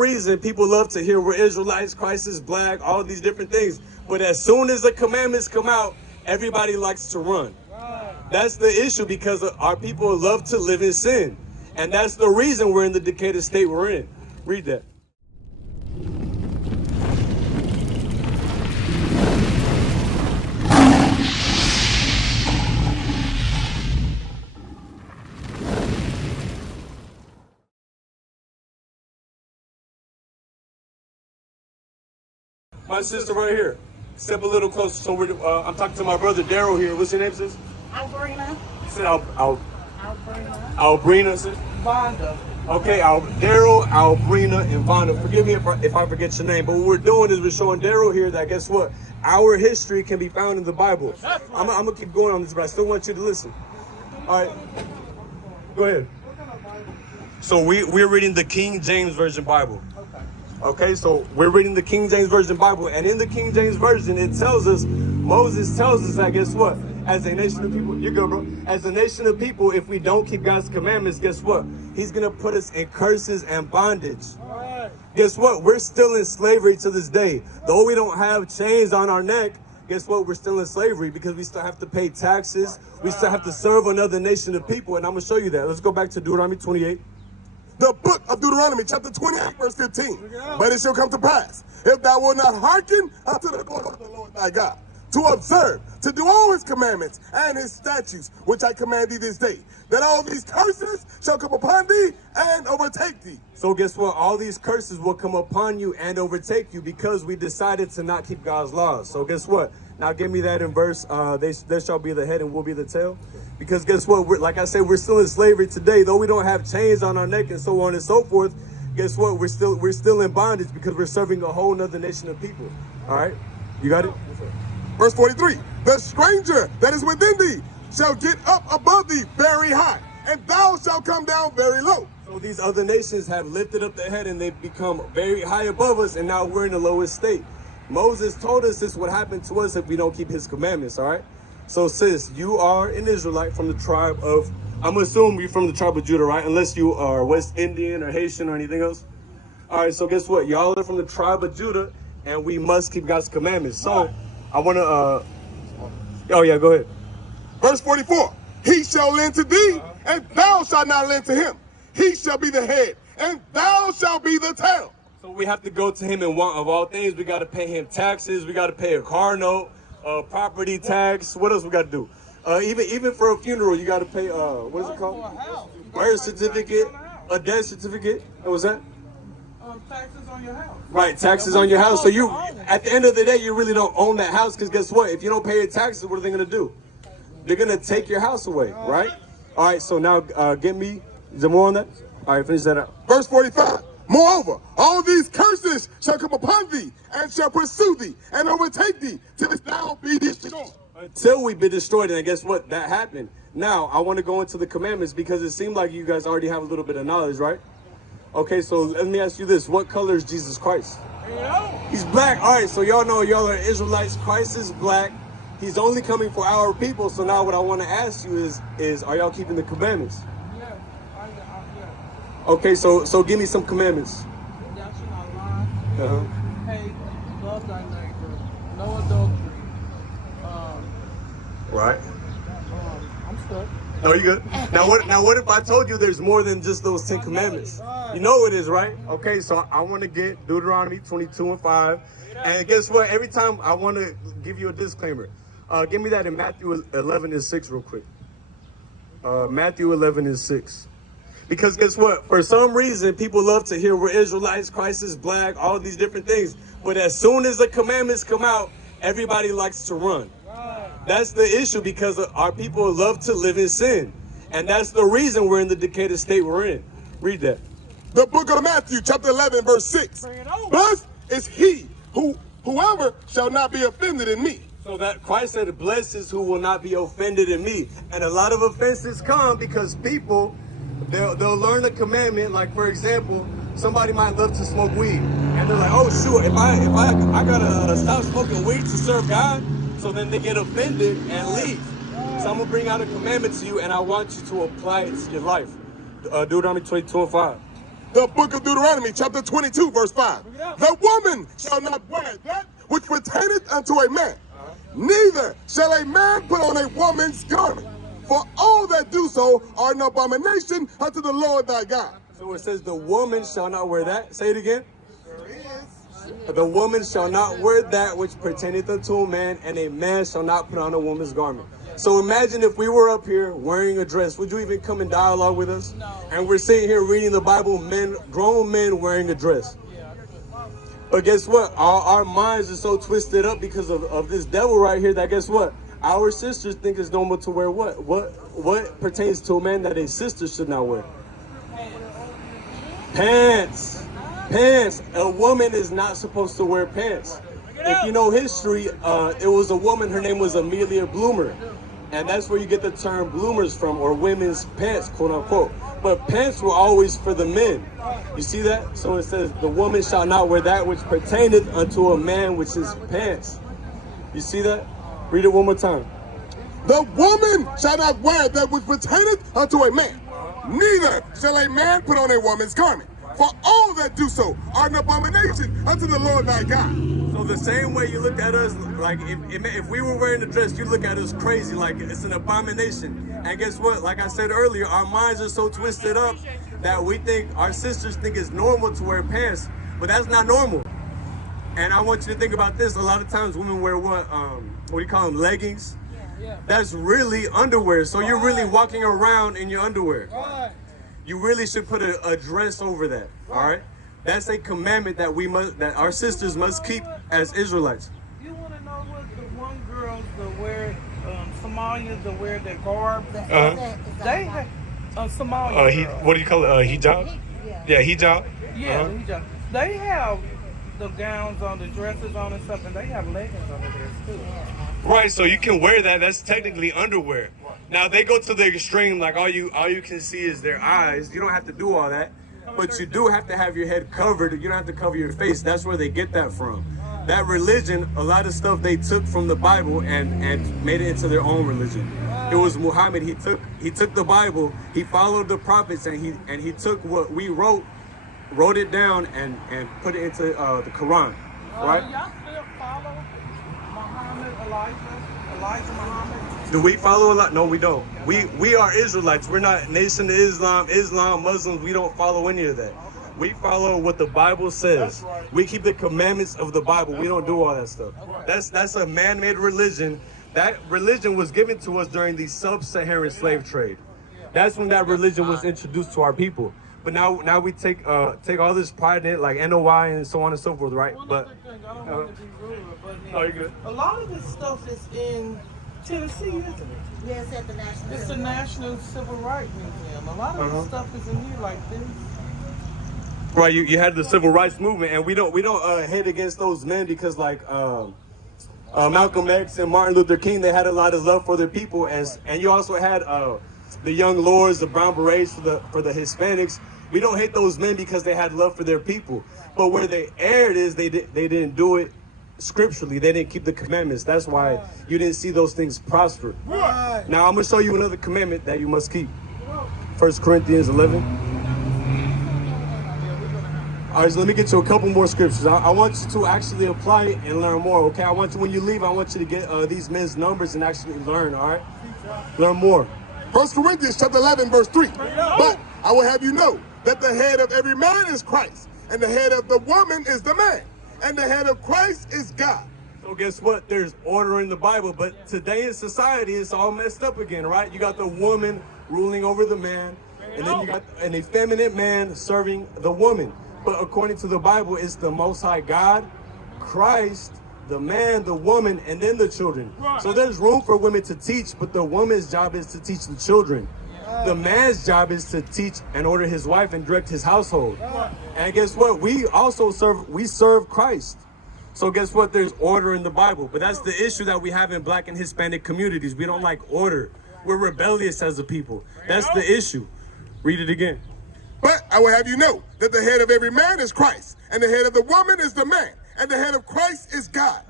Reason people love to hear we're Israelites, Christ is black, all these different things. But as soon as the commandments come out, everybody likes to run. That's the issue, because our people love to live in sin. And that's the reason we're in the decayed state we're in. Read that. My sister right here. Step a little closer. So I'm talking to my brother Daryl here. What's your name, sis? Albrina. You said Albrina, sis? Vonda. Okay, Daryl, Albrina, and Vonda. Forgive me if I forget your name, but what we're doing is we're showing Daryl here that, guess what? Our history can be found in the Bible. I'm going to keep going on this, but I still want you to listen. All right. Go ahead. So we're reading the King James Version Bible. Okay, so we're reading the King James Version Bible, and in the King James Version, it tells us, Moses tells us that, guess what? As a nation of people, you're good, bro. As a nation of people, if we don't keep God's commandments, guess what? He's going to put us in curses and bondage. Guess what? We're still in slavery to this day. Though we don't have chains on our neck, guess what? We're still in slavery because we still have to pay taxes. We still have to serve another nation of people, and I'm going to show you that. Let's go back to Deuteronomy 28. The book of Deuteronomy, chapter 28, verse 15. But it shall come to pass, if thou wilt not hearken unto the voice of the Lord thy God, to observe, to do all his commandments and his statutes, which I command thee this day, that all these curses shall come upon thee and overtake thee. So guess what? All these curses will come upon you and overtake you because we decided to not keep God's laws. So guess what? Now give me that in verse, they shall be the head and we'll be the tail. Because guess what? Like I said, we're still in slavery today. Though we don't have chains on our neck and so on and so forth, guess what? We're still in bondage because we're serving a whole nother nation of people. All right? You got it? Verse 43. The stranger that is within thee shall get up above thee very high, and thou shalt come down very low. So these other nations have lifted up their head and they've become very high above us, and now we're in the lowest state. Moses told us this would happen to us if we don't keep his commandments, all right? So sis, you are an Israelite from the tribe of, I'm assuming you're from the tribe of Judah, right? Unless you are West Indian or Haitian or anything else. All right, so guess what? Y'all are from the tribe of Judah, and we must keep God's commandments. So I want to, oh yeah, go ahead. Verse 44, he shall lend to thee, and thou shalt not lend to him. He shall be the head, and thou shalt be the tail. So we have to go to him in want of all things. We got to pay him taxes. We got to pay a car note, property tax. What else we got to do? Even for a funeral, you got to pay, what is it called? Birth certificate, a death certificate. What was that? Taxes on your house. Right, taxes on your house. So you, at the end of the day, you really don't own that house, because guess what? If you don't pay your taxes, what are they going to do? They're going to take your house away, right? All right, so now get me, is there more on that? All right, finish that up. Verse 45. Moreover, all these curses shall come upon thee, and shall pursue thee, and overtake thee, till thou be destroyed. Until we be destroyed, and guess what? That happened. Now, I want to go into the commandments, because it seemed like you guys already have a little bit of knowledge, right? Okay, so let me ask you this. What color is Jesus Christ? He's black. All right, so y'all know y'all are Israelites. Christ is black. He's only coming for our people. So now what I want to ask you is are y'all keeping the commandments? Yeah. Okay, so give me some commandments. Thou shalt not lie. Hate, love thy neighbor, no adultery. Right. I'm stuck. No, you good. Now what if I told you there's more than just those 10 commandments? You know it is, right? Okay, so I want to get Deuteronomy 22 and 5. And guess what? Every time I want to give you a disclaimer. Give me that in Matthew 11 and 6 real quick. Matthew 11 and 6. Because guess what? For some reason, people love to hear we're Israelites, Christ is black, all these different things. But as soon as the commandments come out, everybody likes to run. That's the issue, because our people love to live in sin. And that's the reason we're in the decayed state we're in. Read that. The book of Matthew, chapter 11, verse 6. Blessed is he whoever shall not be offended in me. So that Christ said, blessed is who will not be offended in me. And a lot of offenses come because people, they'll learn a commandment. Like, for example, somebody might love to smoke weed. And they're like, oh, sure, if I gotta stop smoking weed to serve God. So then they get offended and leave. So I'm going to bring out a commandment to you, and I want you to apply it to your life. Deuteronomy 22 and 5. The book of Deuteronomy, chapter 22, verse 5. The woman shall not wear that which pertaineth unto a man, neither shall a man put on a woman's garment. For all that do so are an abomination unto the Lord thy God. So it says the woman shall not wear that. Say it again. The woman shall not wear that which pertaineth unto a man, and a man shall not put on a woman's garment. So imagine if we were up here wearing a dress. Would you even come in dialogue with us? No. And we're sitting here reading the Bible, grown men wearing a dress. But guess what? Our minds are so twisted up because of this devil right here that guess what? Our sisters think it's normal to wear what? What pertains to a man that a sister should not wear? Pants. Pants. A woman is not supposed to wear pants. If you know history, it was a woman, her name was Amelia Bloomer. And that's where you get the term bloomers from, or women's pants, quote unquote. But pants were always for the men. You see that? So it says, the woman shall not wear that which pertaineth unto a man, which is pants. You see that? Read it one more time. The woman shall not wear that which pertaineth unto a man, neither shall a man put on a woman's garment. For all that do so are an abomination unto the Lord thy God. So the same way you look at us, like if we were wearing a dress, you look at us crazy, like it's an abomination. And guess what? Like I said earlier, our minds are so twisted up that we think, our sisters think it's normal to wear pants, but that's not normal. And I want you to think about this. A lot of times women wear what do you call them, leggings? Yeah. That's really underwear. So you're really walking around in your underwear. Right. You really should put a dress over that, all right? That's a commandment that our sisters must keep as Israelites. You want to know what the one girls that wear, Somalians that wear their garb? They have, Somalia. What do you call it? Hijab? Yeah, hijab. Yeah, the hijab. They have the gowns on, the dresses on and stuff, and they have leggings under there too. Right, so you can wear that. That's technically underwear. Now they go to the extreme, like all you can see is their eyes. You don't have to do all that, but you do have to have your head covered. You don't have to cover your face. That's where they get that from. That religion, a lot of stuff they took from the Bible and made it into their own religion. It was Muhammad. He took the Bible. He followed the prophets, and he took what we wrote it down and put it into the Quran, right? Y'all still follow Muhammad, Elijah Muhammad? Do we follow a lot? No, we don't. We are Israelites. We're not Nation of Islam, Muslims. We don't follow any of that. We follow what the Bible says. We keep the commandments of the Bible. We don't do all that stuff. That's a man-made religion. That religion was given to us during the sub-Saharan slave trade. That's when that religion was introduced to our people. But now we take all this pride in it, like NOI and so on and so forth, right? But I don't want to be rude, but oh, you're good. a lot of this stuff is in Tennessee, isn't it? Yes, at the National. It's the National Civil Rights Museum. A lot of this stuff is in here like this. Right, you had the civil rights movement, and we don't hate against those men because like Malcolm X and Martin Luther King, they had a lot of love for their people, and you also had the young lords, the brown berets for the Hispanics. We don't hate those men because they had love for their people, but where they erred is they didn't do it scripturally. They didn't keep the commandments. That's why you didn't see those things prosper. Right. Now I'm gonna show you another commandment that you must keep. 1 Corinthians 11. All right, so let me get you a couple more scriptures. I want you to actually apply it and learn more, okay? I want you, when you leave, I want you to get these men's numbers and actually learn, all right? Learn more. 1 Corinthians chapter 11, verse 3. But I will have you know that the head of every man is Christ, and the head of the woman is the man, and the head of Christ is God. So guess what? There's order in the Bible, but today in society, it's all messed up again, right? You got the woman ruling over the man, and then you got an effeminate man serving the woman. But according to the Bible, it's the Most High God, Christ, the man, the woman, and then the children. So there's room for women to teach, but the woman's job is to teach the children. The man's job is to teach and order his wife and direct his household. And guess what? We also serve Christ. So guess what? There's order in the Bible. But that's the issue that we have in Black and Hispanic communities. We don't like order. We're rebellious as a people. That's the issue. Read it again. But I will have you know that the head of every man is Christ, and the head of the woman is the man, and the head of Christ is God.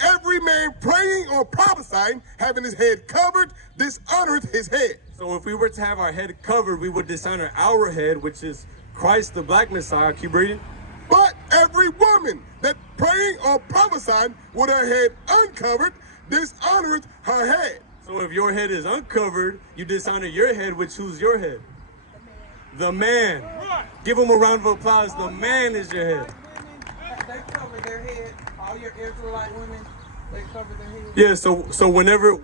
Every man praying or prophesying, having his head covered, dishonoreth his head. So if we were to have our head covered, we would dishonor our head, which is Christ, the black Messiah, keep reading. But every woman that praying or prophesying with her head uncovered dishonoreth her head. So if your head is uncovered, you dishonor your head, which who's your head? The man. Give him a round of applause. The man is your head. They cover their head. All your Israelite women, they cover their head. Yeah, so whenever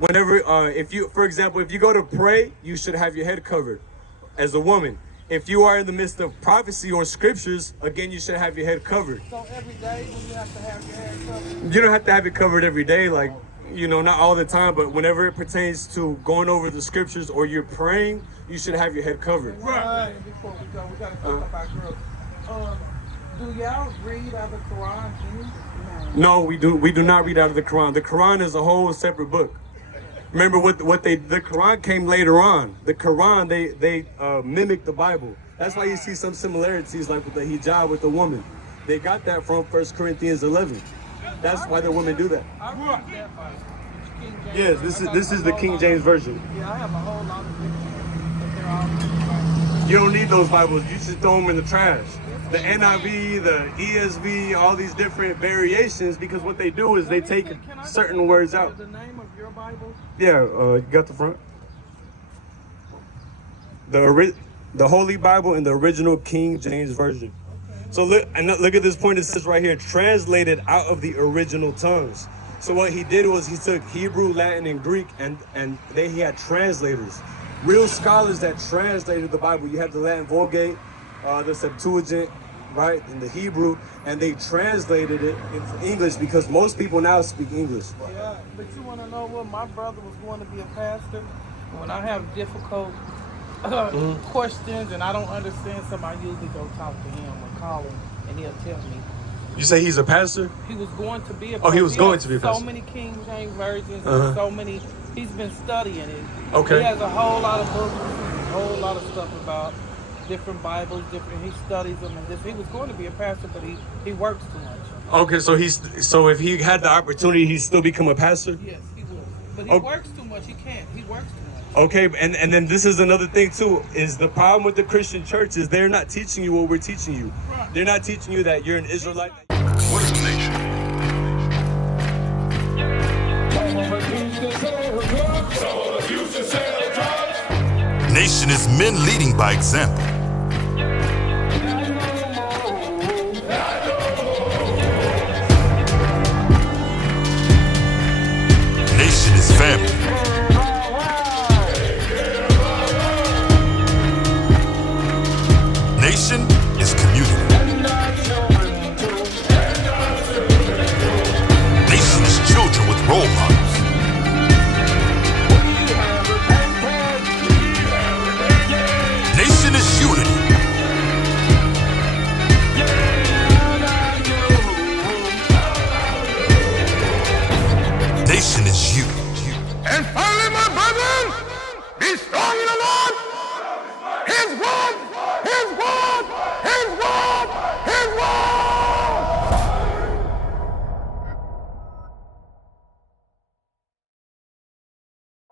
if you, for example, if you go to pray, you should have your head covered as a woman. If you are in the midst of prophecy or scriptures, again, you should have your head covered. So every day you have to have your head covered? You don't have to have it covered every day, like, you know, not all the time, but whenever it pertains to going over the scriptures or you're praying, you should have your head covered. Right. Before we go, we got to talk about girls. Do y'all read out of the Quran any? No, we do not read out of the Quran. The Quran is a whole separate book. Remember the Quran came later on. The Quran, they mimicked the Bible. That's why you see some similarities, like with the hijab with the woman. They got that from 1 Corinthians 11. That's why the women do that. I read that Bible. King James Yes, this is the King James version. Yeah, I have a whole lot of pictures, but they're all. You don't need those Bibles. You should throw them in the trash. The NIV, the ESV, all these different variations, because what they do is they take certain words out. The name of your Bible? Yeah, you got the front. The Holy Bible in the original King James version. So look at this point. It says right here, translated out of the original tongues. So what he did was he took Hebrew, Latin, and Greek, and he had translators, real scholars that translated the Bible. You have the Latin Vulgate, the Septuagint, right, and the Hebrew, and they translated it into English because most people now speak English. Yeah, but you want to know what? My brother was going to be a pastor. When I have difficult questions and I don't understand something, I usually go talk to him or call him, and he'll tell me. You say he's a pastor? He was going to be a pastor. Oh, he was going to be a pastor. So many King James versions and so many. He's been studying it. Okay. He has a whole lot of books, a whole lot of stuff about different Bibles, he studies them, and this. He was going to be a pastor, but he works too much. Okay, so if he had the opportunity, he'd still become a pastor? Yes, he would. But he works too much. He can't. He works too much. Okay, and then this is another thing too, is the problem with the Christian church is they're not teaching you what we're teaching you. Right. They're not teaching you that you're an Israelite. What is a nation? Nation is men leading by example. Nation is family. Nation is community. Nation is children with role models. Nation is unity. Nation is you.